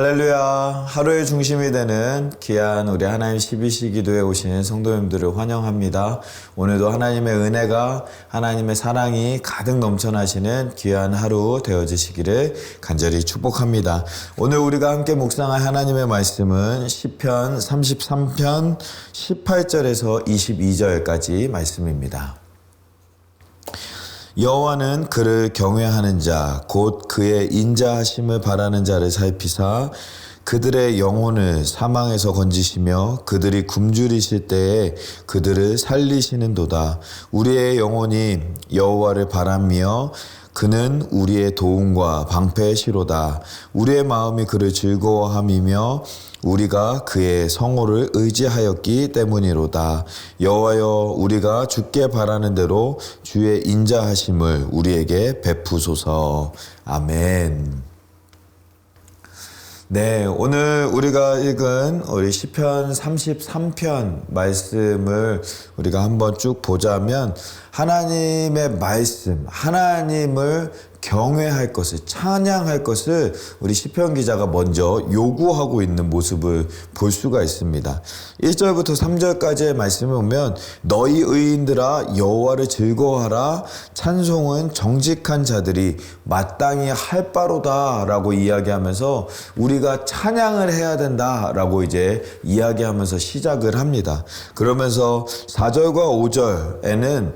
할렐루야. 하루의 중심이 되는 귀한 우리 하나님 12시 기도에 오신 성도님들을 환영합니다. 오늘도 하나님의 은혜가, 하나님의 사랑이 가득 넘쳐나시는 귀한 하루 되어지시기를 간절히 축복합니다. 오늘 우리가 함께 묵상할 하나님의 말씀은 시편 33편 18절에서 22절까지 말씀입니다. 여호와는 그를 경외하는 자, 곧 그의 인자하심을 바라는 자를 살피사 그들의 영혼을 사망에서 건지시며 그들이 굶주리실 때에 그들을 살리시는도다. 우리의 영혼이 여호와를 바라며 그는 우리의 도움과 방패의 시로다. 우리의 마음이 그를 즐거워함이며 우리가 그의 성호를 의지하였기 때문이로다. 여호와여, 우리가 주께 바라는 대로 주의 인자하심을 우리에게 베푸소서. 아멘. 네, 오늘 우리가 읽은 우리 시편 33편 말씀을 우리가 한번 쭉 보자면, 하나님의 말씀, 하나님을 경외할 것을, 찬양할 것을 우리 시편 기자가 먼저 요구하고 있는 모습을 볼 수가 있습니다. 1절부터 3절까지의 말씀을 보면, 너희 의인들아 여호와를 즐거워하라, 찬송은 정직한 자들이 마땅히 할 바로다 라고 이야기하면서 우리가 찬양을 해야 된다 라고 이제 이야기하면서 시작을 합니다. 그러면서 4절과 5절에는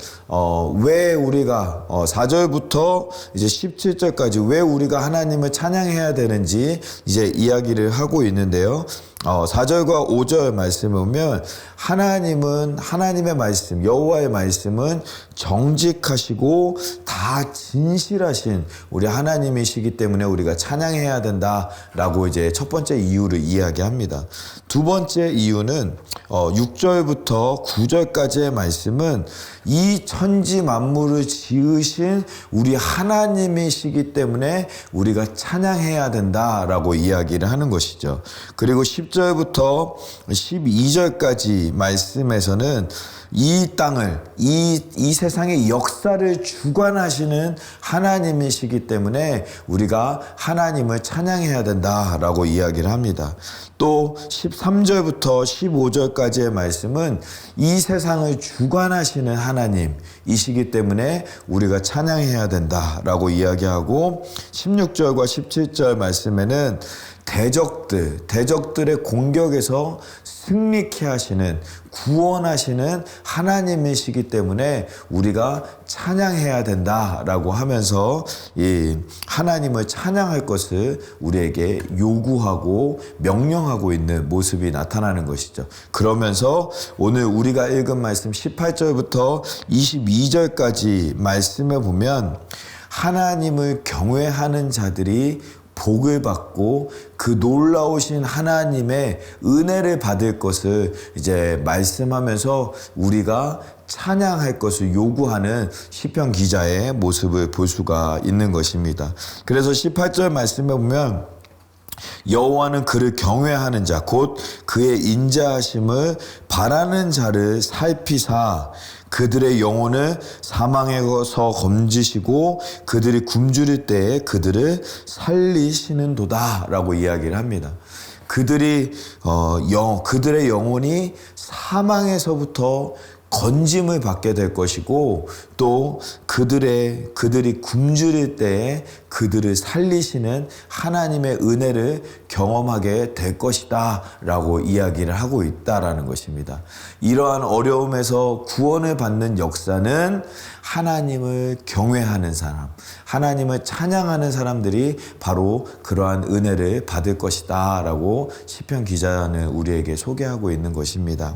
왜 우리가 4절부터 이제 17절까지 왜 우리가 하나님을 찬양해야 되는지 이제 이야기를 하고 있는데요. 4절과 5절 말씀을 보면, 하나님은, 하나님의 말씀, 여호와의 말씀은 정직하시고 다 진실하신 우리 하나님이시기 때문에 우리가 찬양해야 된다라고 이제 첫 번째 이유를 이야기합니다. 두 번째 이유는 6절부터 9절까지의 말씀은 이 천지 만물을 지으신 우리 하나님이시기 때문에 우리가 찬양해야 된다라고 이야기를 하는 것이죠. 그리고 10절부터 12절까지 말씀에서는 이 땅을, 이 세상의 역사를 주관하시는 하나님이시기 때문에 우리가 하나님을 찬양해야 된다라고 이야기를 합니다. 또 13절부터 15절까지의 말씀은 이 세상을 주관하시는 하나님이시기 때문에 우리가 찬양해야 된다라고 이야기하고, 16절과 17절 말씀에는 대적들의 공격에서 승리케 하시는, 구원하시는 하나님이시기 때문에 우리가 찬양해야 된다라고 하면서 이 하나님을 찬양할 것을 우리에게 요구하고 명령하고 있는 모습이 나타나는 것이죠. 그러면서 오늘 우리가 읽은 말씀 18절부터 22절까지 말씀을 보면, 하나님을 경외하는 자들이 복을 받고 그 놀라우신 하나님의 은혜를 받을 것을 이제 말씀하면서 우리가 찬양할 것을 요구하는 시편 기자의 모습을 볼 수가 있는 것입니다. 그래서 18절 말씀에 보면, 여호와는 그를 경외하는 자, 곧 그의 인자하심을 바라는 자를 살피사 그들의 영혼을 사망에서 건지시고 그들이 굶주릴 때에 그들을 살리시는도다 라고 이야기를 합니다. 그들의 영혼이 사망에서부터 건짐을 받게 될 것이고, 또 그들이 굶주릴 때에 그들을 살리시는 하나님의 은혜를 경험하게 될 것이다 라고 이야기를 하고 있다라는 것입니다. 이러한 어려움에서 구원을 받는 역사는 하나님을 경외하는 사람, 하나님을 찬양하는 사람들이 바로 그러한 은혜를 받을 것이다 라고 시편 기자는 우리에게 소개하고 있는 것입니다.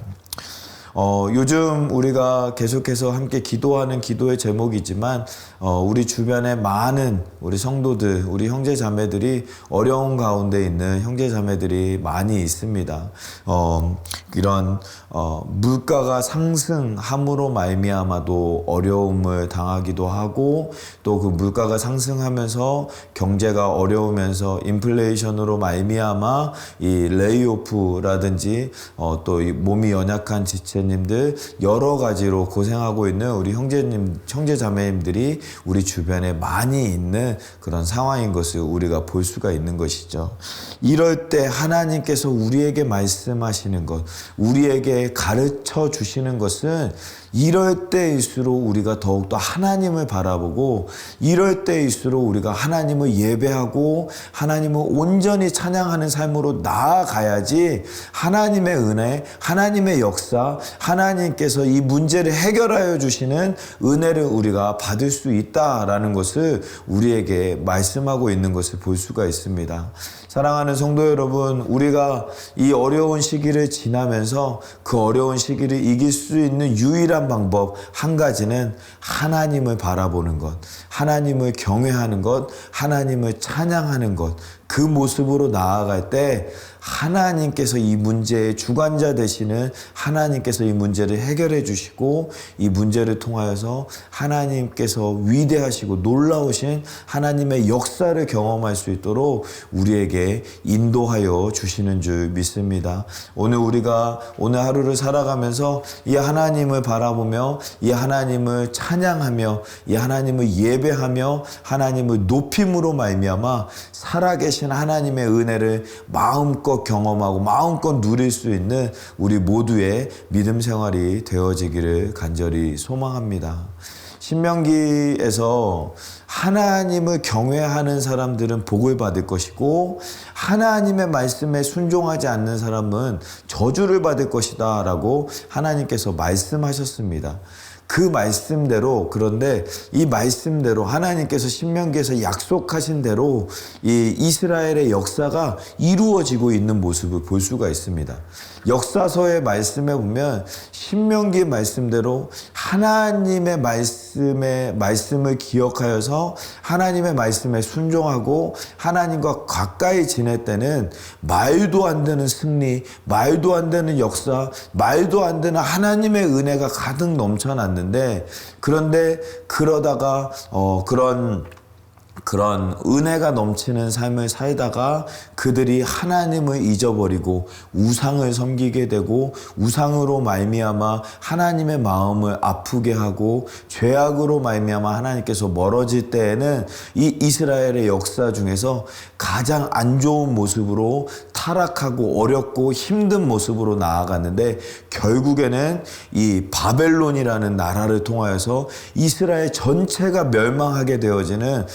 요즘 우리가 계속해서 함께 기도하는 기도의 제목이지만, 우리 주변에 많은 우리 성도들, 우리 형제 자매들이 어려운 가운데 있는 형제 자매들이 많이 있습니다. 이런 물가가 상승함으로 말미암아도 어려움을 당하기도 하고, 또 그 물가가 상승하면서 경제가 어려우면서 인플레이션으로 말미암아 이 레이오프라든지 또 이 몸이 연약한 지체 지체님들 여러 가지로 고생하고 있는 우리 형제 자매님들이 우리 주변에 많이 있는 그런 상황인 것을 우리가 볼 수가 있는 것이죠. 이럴 때 하나님께서 우리에게 말씀하시는 것, 우리에게 가르쳐 주시는 것은 이럴 때일수록 우리가 더욱더 하나님을 바라보고 이럴 때일수록 우리가 하나님을 예배하고 하나님을 온전히 찬양하는 삶으로 나아가야지 하나님의 은혜, 하나님의 역사, 하나님께서 이 문제를 해결하여 주시는 은혜를 우리가 받을 수 있다라는 것을 우리에게 말씀하고 있는 것을 볼 수가 있습니다. 사랑하는 성도 여러분, 우리가 이 어려운 시기를 지나면서 그 어려운 시기를 이길 수 있는 유일한 방법 한 가지는 하나님을 바라보는 것, 하나님을 경외하는 것, 하나님을 찬양하는 것, 그 모습으로 나아갈 때 하나님께서 이 문제의 주관자 되시는 하나님께서 이 문제를 해결해 주시고 이 문제를 통하여서 하나님께서 위대하시고 놀라우신 하나님의 역사를 경험할 수 있도록 우리에게 인도하여 주시는 줄 믿습니다. 우리가 오늘 하루를 살아가면서 이 하나님을 바라보며 이 하나님을 찬양하며 이 하나님을 예배하며 하나님을 높임으로 말미암아 살아계신 하나님의 은혜를 마음껏 경험하고 마음껏 누릴 수 있는 우리 모두의 믿음 생활이 되어지기를 간절히 소망합니다. 신명기에서 하나님을 경외하는 사람들은 복을 받을 것이고 하나님의 말씀에 순종하지 않는 사람은 저주를 받을 것이다 라고 하나님께서 말씀하셨습니다. 그 말씀대로, 그런데 이 말씀대로 하나님께서 신명기에서 약속하신 대로 이 이스라엘의 역사가 이루어지고 있는 모습을 볼 수가 있습니다. 역사서의 말씀에 보면 신명기의 말씀대로 하나님의 말씀을 기억하여서 하나님의 말씀에 순종하고 하나님과 가까이 지낼 때는 말도 안 되는 승리, 말도 안 되는 역사, 말도 안 되는 하나님의 은혜가 가득 넘쳐났는데, 그런데 그러다가 그런 은혜가 넘치는 삶을 살다가 그들이 하나님을 잊어버리고 우상을 섬기게 되고 우상으로 말미암아 하나님의 마음을 아프게 하고 죄악으로 말미암아 하나님께서 멀어질 때에는 이 이스라엘의 역사 중에서 가장 안 좋은 모습으로 타락하고 어렵고 힘든 모습으로 나아갔는데, 결국에는 이 바벨론이라는 나라를 통하여서 이스라엘 전체가 멸망하게 되어지는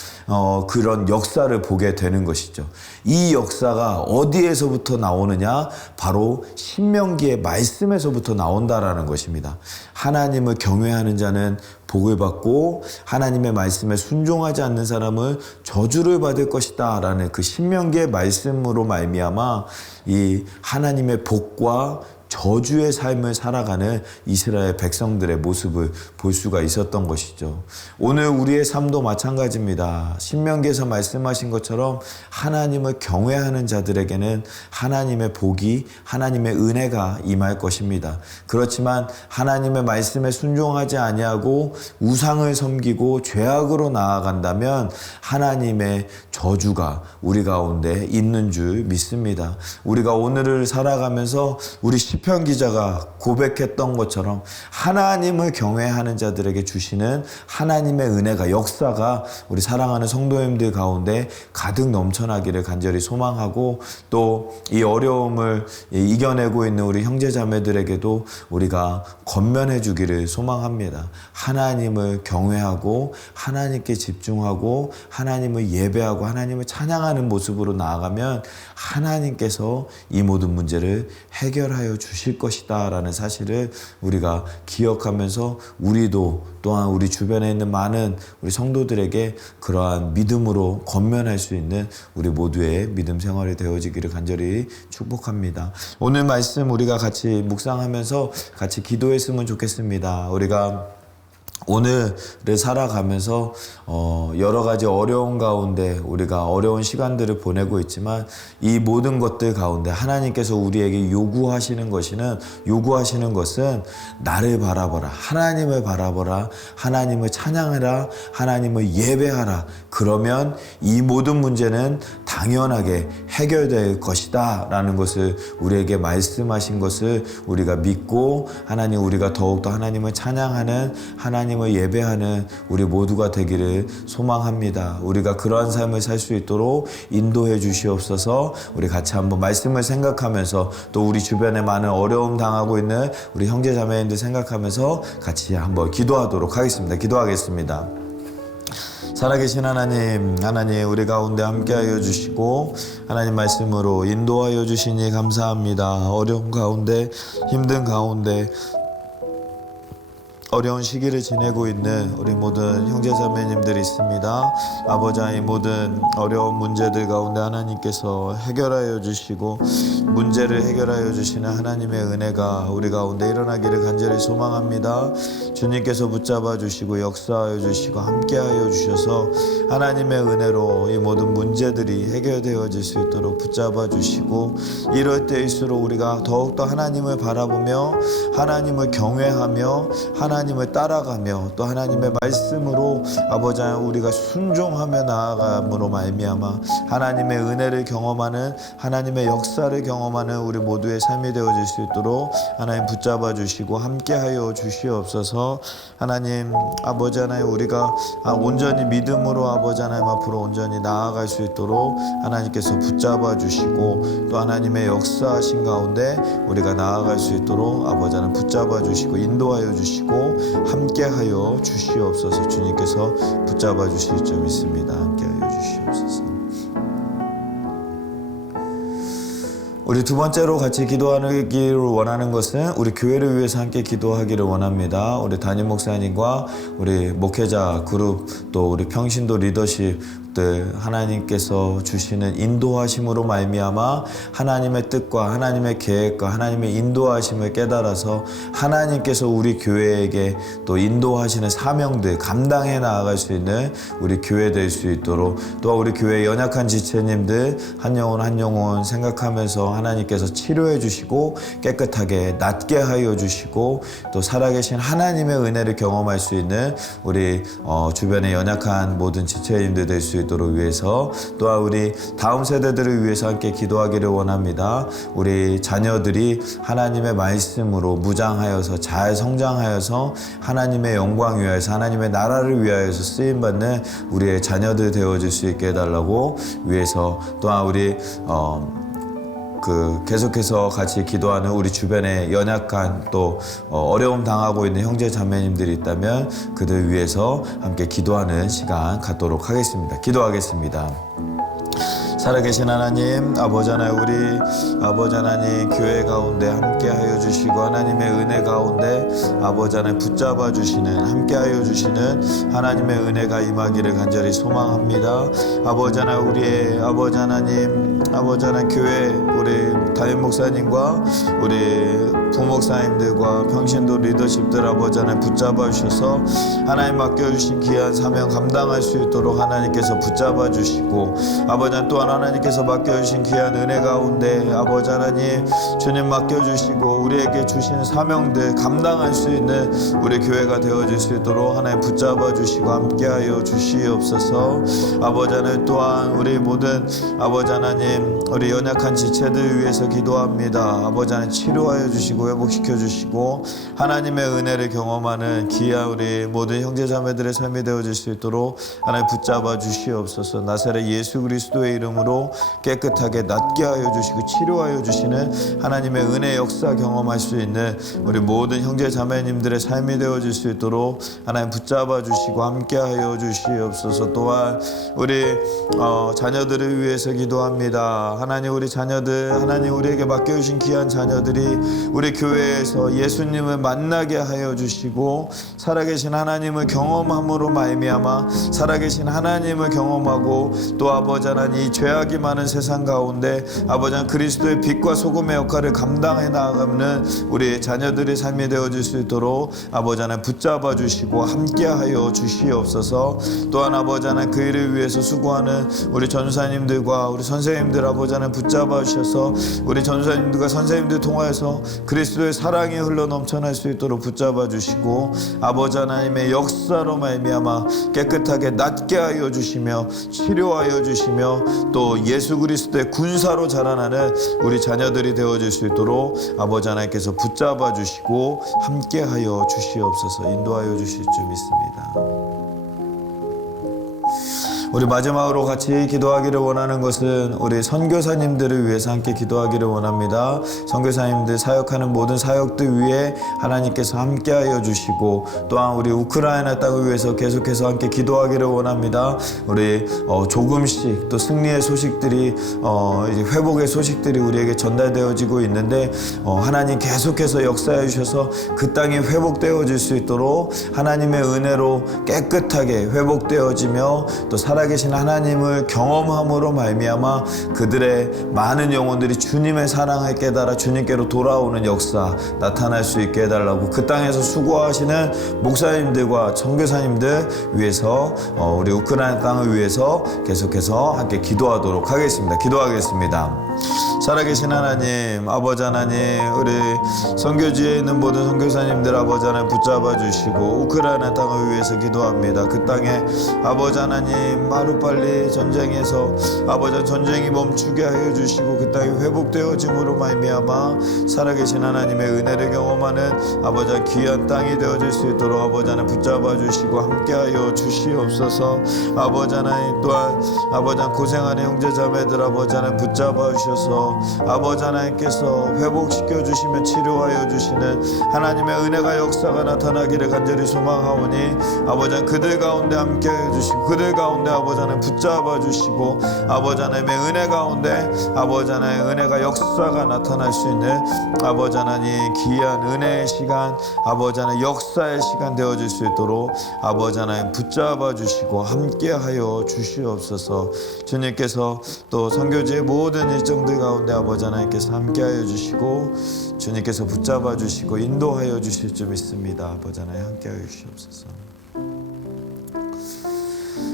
그런 역사를 보게 되는 것이죠. 이 역사가 어디에서부터 나오느냐? 바로 신명기의 말씀에서부터 나온다라는 것입니다. 하나님을 경외하는 자는 복을 받고 하나님의 말씀에 순종하지 않는 사람은 저주를 받을 것이다 라는 그 신명기의 말씀으로 말미암아 이 하나님의 복과 저주의 삶을 살아가는 이스라엘 백성들의 모습을 볼 수가 있었던 것이죠. 오늘 우리의 삶도 마찬가지입니다. 신명기에서 말씀하신 것처럼 하나님을 경외하는 자들에게는 하나님의 복이, 하나님의 은혜가 임할 것입니다. 그렇지만 하나님의 말씀에 순종하지 아니하고 우상을 섬기고 죄악으로 나아간다면 하나님의 저주가 우리 가운데 있는 줄 믿습니다. 우리가 오늘을 살아가면서 우리 시편 기자가 고백했던 것처럼 하나님을 경외하는 자들에게 주시는 하나님의 은혜가, 역사가 우리 사랑하는 성도님들 가운데 가득 넘쳐나기를 간절히 소망하고, 또 이 어려움을 이겨내고 있는 우리 형제자매들에게도 우리가 권면해 주기를 소망합니다. 하나님을 경외하고 하나님께 집중하고 하나님을 예배하고 하나님을 찬양하는 모습으로 나아가면 하나님께서 이 모든 문제를 해결하여 주실 것이다 라는 사실을 우리가 기억하면서 우리도 또한 우리 주변에 있는 많은 우리 성도들에게 그러한 믿음으로 권면할 수 있는 우리 모두의 믿음 생활이 되어지기를 간절히 축복합니다. 오늘 말씀 우리가 같이 묵상하면서 같이 기도했으면 좋겠습니다. 우리가 오늘을 살아가면서 여러 가지 어려운 가운데 우리가 어려운 시간들을 보내고 있지만 이 모든 것들 가운데 하나님께서 우리에게 요구하시는 것은 나를 바라보라, 하나님을 바라보라, 하나님을 찬양하라, 하나님을 예배하라. 그러면 이 모든 문제는 당연하게 해결될 것이다 라는 것을 우리에게 말씀하신 것을 우리가 믿고 하나님, 우리가 더욱더 하나님을 찬양하는, 하나님을 예배하는 우리 모두가 되기를 소망합니다. 우리가 그러한 삶을 살 수 있도록 인도해 주시옵소서. 우리 같이 한번 말씀을 생각하면서 또 우리 주변에 많은 어려움 당하고 있는 우리 형제 자매님들 생각하면서 같이 한번 기도하도록 하겠습니다. 기도하겠습니다. 살아계신 하나님, 우리 가운데 함께하여 주시고 하나님 말씀으로 인도하여 주시니 감사합니다. 어려움 가운데, 힘든 가운데, 어려운 시기를 지내고 있는 우리 모든 형제자매님들이 있습니다. 아버지, 이 모든 어려운 문제들 가운데 하나님께서 해결하여 주시고 문제를 해결하여 주시는 하나님의 은혜가 우리 가운데 일어나기를 간절히 소망합니다. 주님께서 붙잡아 주시고 역사하여 주시고 함께하여 주셔서 하나님의 은혜로 이 모든 문제들이 해결되어질 수 있도록 붙잡아 주시고, 이럴 때일수록 우리가 더욱더 하나님을 바라보며 하나님을 경외하며 하나님을 따라가며 또 하나님의 말씀으로 아버지 우리가 순종하며 나아감으로 말미암아 하나님의 은혜를 경험하는, 하나님의 역사를 경험하는 우리 모두의 삶이 되어질 수 있도록 하나님 붙잡아 주시고 함께하여 주시옵소서. 하나님 아버지 하나님, 우리가 온전히 믿음으로 아버지 하나님 앞으로 온전히 나아갈 수 있도록 하나님께서 붙잡아 주시고 또 하나님의 역사하신 가운데 우리가 나아갈 수 있도록 아버지 하나님 붙잡아 주시고 인도하여 주시고 함께하여 주시옵소서. 주님께서 붙잡아 주실 줄 믿습니다. 함께하여 주시옵소서. 우리 두 번째로 같이 기도하기를 원하는 것은 우리 교회를 위해서 함께 기도하기를 원합니다. 우리 담임 목사님과 우리 목회자 그룹 또 우리 평신도 리더십 하나님께서 주시는 인도하심으로 말미암아 하나님의 뜻과 하나님의 계획과 하나님의 인도하심을 깨달아서 하나님께서 우리 교회에게 또 인도하시는 사명들 감당해 나아갈 수 있는 우리 교회 될 수 있도록, 또 우리 교회 연약한 지체님들 한 영혼 생각하면서 하나님께서 치료해 주시고 깨끗하게 낫게 하여 주시고 또 살아계신 하나님의 은혜를 경험할 수 있는 우리 주변의 연약한 모든 지체님들 될 수 있도록 위해서, 또한 우리 다음 세대들을 위해서 함께 기도하기를 원합니다. 우리 자녀들이 하나님의 말씀으로 무장하여서 잘 성장하여서 하나님의 영광 위하여서 하나님의 나라를 위하여서 쓰임받는 우리의 자녀들 되어질 수 있게 해달라고 위해서, 또한 우리 계속해서 같이 기도하는 우리 주변에 연약한 또 어려움 당하고 있는 형제 자매님들이 있다면 그들 위해서 함께 기도하는 시간 갖도록 하겠습니다. 기도하겠습니다. 살아계신 하나님, 아버지 하나님, 우리 아버지 하나님 교회 가운데 함께하여 주시고 하나님의 은혜 가운데 아버지 하나님 붙잡아 주시는, 함께하여 주시는 하나님의 은혜가 임하기를 간절히 소망합니다. 아버지 하나님, 우리의 아버지 하나님 교회 우리 담임 목사님과 우리 부목사님들과 평신도 리더십들 아버지 하나님 붙잡아 주셔서 하나님 맡겨주신 귀한 사명 감당할 수 있도록 하나님께서 붙잡아 주시고, 아버지 하나님 또한 하나님께서 맡겨주신 귀한 은혜 가운데 아버지 하나님 주님 맡겨주시고 우리에게 주신 사명들 감당할 수 있는 우리 교회가 되어질 수 있도록 하나님 붙잡아 주시고 함께하여 주시옵소서. 아버지 하나님 또한 우리 모든 아버지 하나님 우리 연약한 지체들 위해서 기도합니다. 아버지 하나님 치료하여 주시고 회복시켜 주시고 하나님의 은혜를 경험하는 귀한 우리 모든 형제자매들의 삶이 되어질 수 있도록 하나님 붙잡아 주시옵소서. 나사렛 예수 그리스도의 이름으로 깨끗하게 낫게 하여 주시고 치료하여 주시는 하나님의 은혜 역사 경험할 수 있는 우리 모든 형제자매님들의 삶이 되어질 수 있도록 하나님 붙잡아 주시고 함께하여 주시옵소서. 또한 우리 자녀들을 위해서 기도합니다. 하나님 우리 자녀들, 하나님 우리에게 맡겨주신 귀한 자녀들이 우리 교회에서 예수님을 만나게 하여 주시고 살아계신 하나님을 경험함으로 말미암아 살아계신 하나님을 경험하고 또 아버지 하나님 이 죄 죄악이 많은 세상 가운데 아버지 하나님 그리스도의 빛과 소금의 역할을 감당해 나가는 우리 자녀들의 삶이 되어질 수 있도록 아버지 하나님 붙잡아 주시고 함께하여 주시옵소서. 또한 아버지 하나님 그 일을 위해서 수고하는 우리 전사님들과 우리 선생님들 아버지 하나님 붙잡아 주셔서 우리 전사님들과 선생님들 통하여서 그리스도의 사랑이 흘러 넘쳐날 수 있도록 붙잡아 주시고 아버지 하나님의 역사로 말미암아 깨끗하게 낫게 하여 주시며 치료하여 주시며 또 예수 그리스도의 군사로 자라나는 우리 자녀들이 되어질 수 있도록 아버지 하나님께서 붙잡아 주시고 함께하여 주시옵소서. 인도하여 주실 줄 믿습니다. 우리 마지막으로 같이 기도하기를 원하는 것은 우리 선교사님들을 위해서 함께 기도하기를 원합니다. 선교사님들 사역하는 모든 사역들 위해 하나님께서 함께하여 주시고 또한 우리 우크라이나 땅을 위해서 계속해서 함께 기도하기를 원합니다. 우리 조금씩 또 승리의 소식들이 이제 회복의 소식들이 우리에게 전달되어지고 있는데 하나님 계속해서 역사해 주셔서 그 땅이 회복되어질 수 있도록 하나님의 은혜로 깨끗하게 회복되어지며 또 살아계신 하나님을 경험함으로 말미암아 그들의 많은 영혼들이 주님의 사랑을 깨달아 주님께로 돌아오는 역사 나타날 수 있게 해달라고 그 땅에서 수고하시는 목사님들과 선교사님들 위해서 우리 우크라이나 땅을 위해서 계속해서 함께 기도하도록 하겠습니다. 기도하겠습니다. 살아계신 하나님, 아버지 하나님, 우리 선교지에 있는 모든 선교사님들 아버지 하나님 붙잡아 주시고 우크라이나 땅을 위해서 기도합니다. 그 땅에 아버지 하나님 하루빨리 전쟁에서 아버지 전쟁이 멈추게 하여 주시고 그 땅이 회복되어짐으로 말미암아 살아계신 하나님의 은혜를 경험하는 아버지 귀한 땅이 되어질 수 있도록 아버지 하나님 붙잡아 주시고 함께하여 주시옵소서. 아버지 하나님 또한 아버지 하나님 고생하는 형제자매들 아버지 하나님 붙잡아 주셔서 아버지 하나님께서 회복시켜 주시며 치료하여 주시는 하나님의 은혜가 역사가 나타나기를 간절히 소망하오니 아버지 하나님 그들 가운데 함께하여 주시고 그들 가운데 아버지 하나님 붙잡아 주시고 아버지 하나님의 은혜 가운데 아버지 하나님의 은혜가 역사가 나타날 수 있는 아버지 하나님 귀한 은혜의 시간 아버지 하나님 역사의 시간 되어질 수 있도록 아버지 하나님 붙잡아 주시고 함께하여 주시옵소서. 주님께서 또 선교지의 모든 일정들 가운데 아버지 하나님께서 함께하여 주시고 주님께서 붙잡아 주시고 인도하여 주실 줄 믿습니다. 아버지 하나님 함께하여 주시옵소서.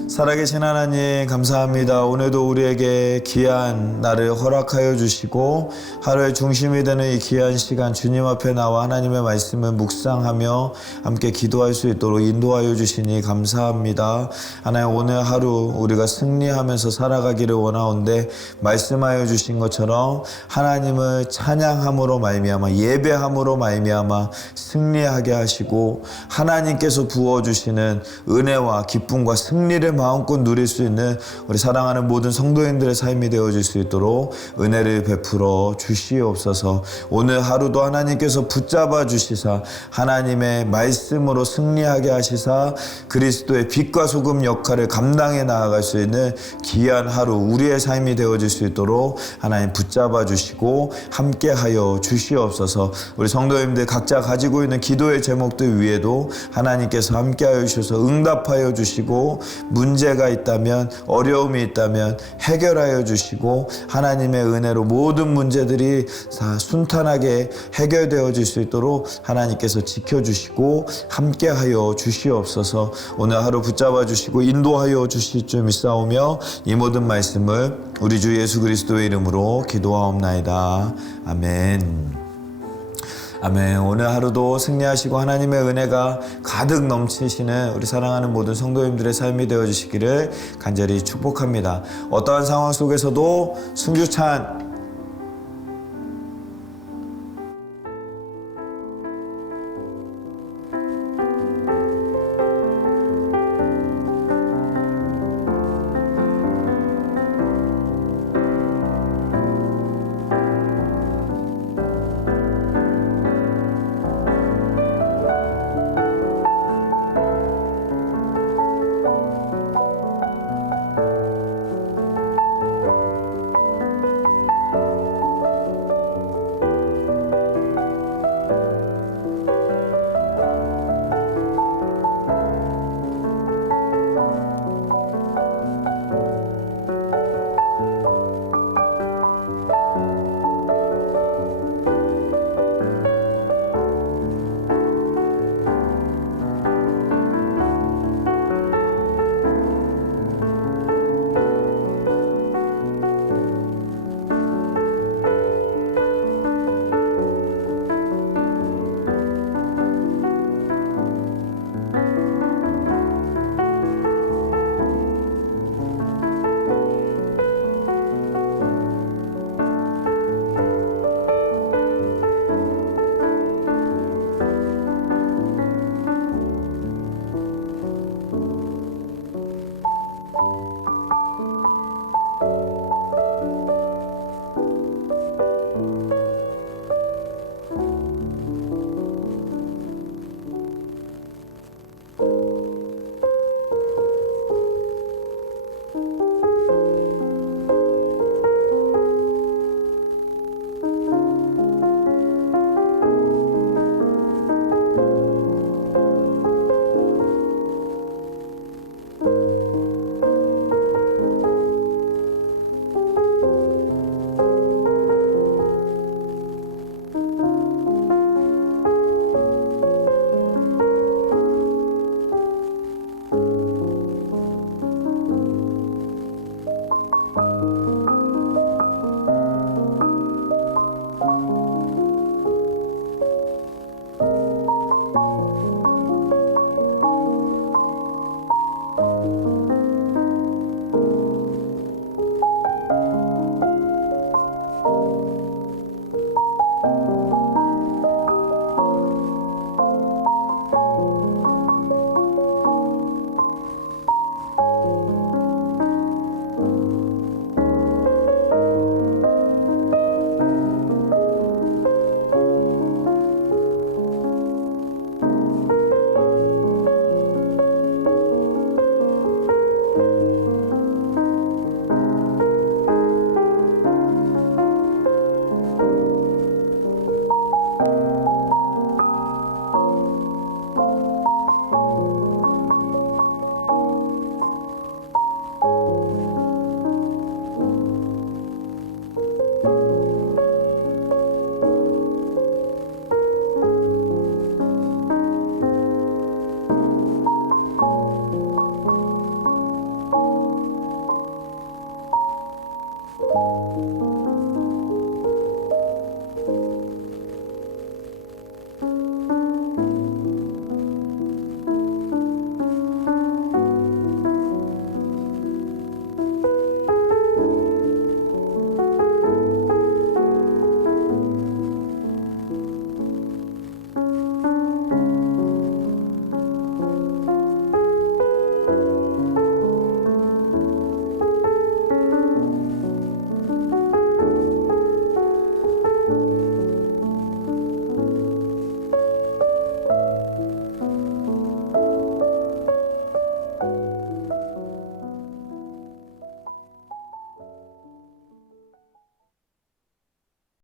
살아계신 하나님 감사합니다. 오늘도 우리에게 귀한 날을 허락하여 주시고 하루의 중심이 되는 이 귀한 시간 주님 앞에 나와 하나님의 말씀을 묵상하며 함께 기도할 수 있도록 인도하여 주시니 감사합니다. 하나님 오늘 하루 우리가 승리하면서 살아가기를 원하온데 말씀하여 주신 것처럼 하나님을 찬양함으로 말미암아 예배함으로 말미암아 승리하게 하시고 하나님께서 부어주시는 은혜와 기쁨과 승리를 마음껏 누릴 수 있는 우리 사랑하는 모든 성도님들의 삶이 되어질 수 있도록 은혜를 베풀어 주시옵소서. 오늘 하루도 하나님께서 붙잡아 주시사 하나님의 말씀으로 승리하게 하시사 그리스도의 빛과 소금 역할을 감당해 나아갈 수 있는 귀한 하루 우리의 삶이 되어질 수 있도록 하나님 붙잡아 주시고 함께하여 주시옵소서. 우리 성도님들 각자 가지고 있는 기도의 제목들 위에도 하나님께서 함께하여 주셔서 응답하여 주시고 문제가 있다면 어려움이 있다면 해결하여 주시고 하나님의 은혜로 모든 문제들이 다 순탄하게 해결되어질 수 있도록 하나님께서 지켜주시고 함께하여 주시옵소서. 오늘 하루 붙잡아 주시고 인도하여 주실 줄 믿사오며 이 모든 말씀을 우리 주 예수 그리스도의 이름으로 기도하옵나이다. 아멘. 아멘. 오늘 하루도 승리하시고 하나님의 은혜가 가득 넘치시는 우리 사랑하는 모든 성도님들의 삶이 되어주시기를 간절히 축복합니다. 어떠한 상황 속에서도 순주찬